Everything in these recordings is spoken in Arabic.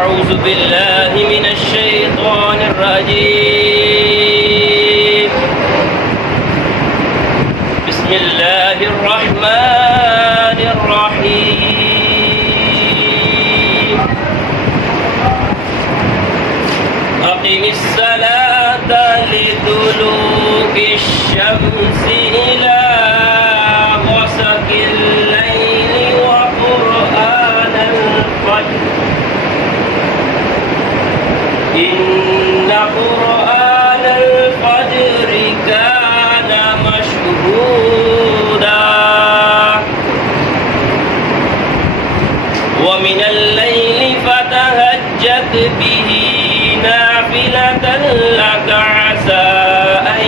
أعوذ بالله من الشيطان الرجيم. بسم الله الرحمن الرحيم. أقم الصلاة لدلوك الشمس إلى غسق الليل وقرآن الفجر إن قرآن الفجر كان مشهودا ومن الليل فتهجد به نافلة لك عسى أن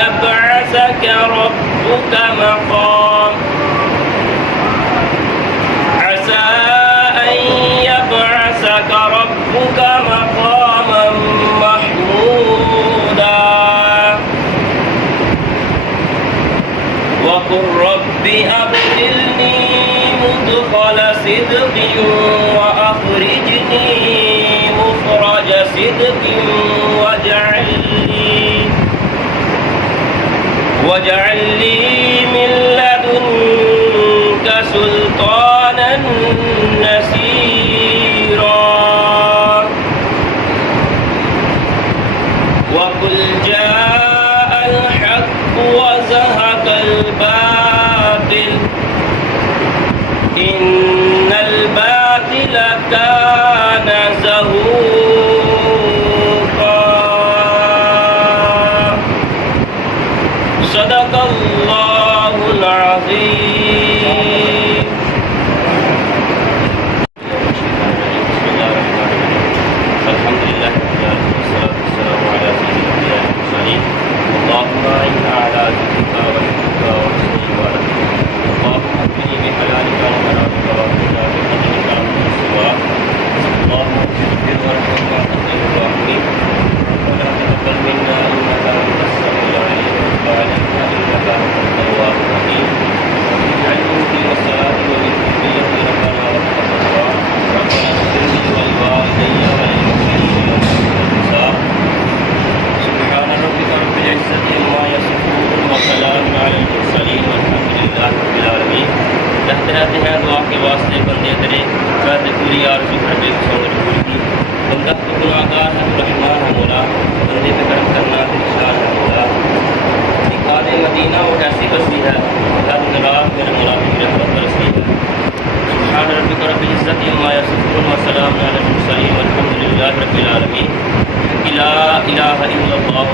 يبعثك ربك مقاما محمودا وقل رب أدخلني مدخل صدق وأخرجني مخرج صدق واجعل لي من لدنك سلطانا نصيرا وقل جاء الحق وزهق الباطل إن الباطل كان زهوقا. صدق الله العظيم. الحمد لله والصلاة والسلام على سيد الأنبياء والمرسلين. اللهم إنا على ذكرك وشكرك وحسن عبادتك. اللهم اكفني بحلالك عن حرامك وقنا بفضلك عن سواك. اللهم اغفر وارحم وانت خير الراحمين. ربنا تقبل منا إنك أنت السميع العليم وتب علينا إنك أنت التواب الرحيم. اجعل مقيم الصلاة ومن ذريتي ربنا وتقبل دعاء. ربنا اغفر لي ولوالدي وللمؤمنين يوم الحساب. سبحان ربك رب العزة عما يصفون وسلام على المرسلين والحمد لله رب العالمين. कहते रहते हैं दुआ के वास्ते बंदे तेरे कहते पूरी आरज़ू कर दे सौंदर्य पूरी की बंदा तो गुनाहगार है रहमान है मौला बंदे पे करम करना तेरी शान है मौला निकाले मदीना वो कैसी बस्ती है हर नराज मेरे मौला की रहमत बरसी है. सुभान रब्बिक रब्बिल इज़्ज़ति अम्मा यसिफून व सलामुन अलल मुरसलीन वल्हम्दुलिल्लाहि रब्बिल आलमीन. ला इलाहा इल्लल्लाह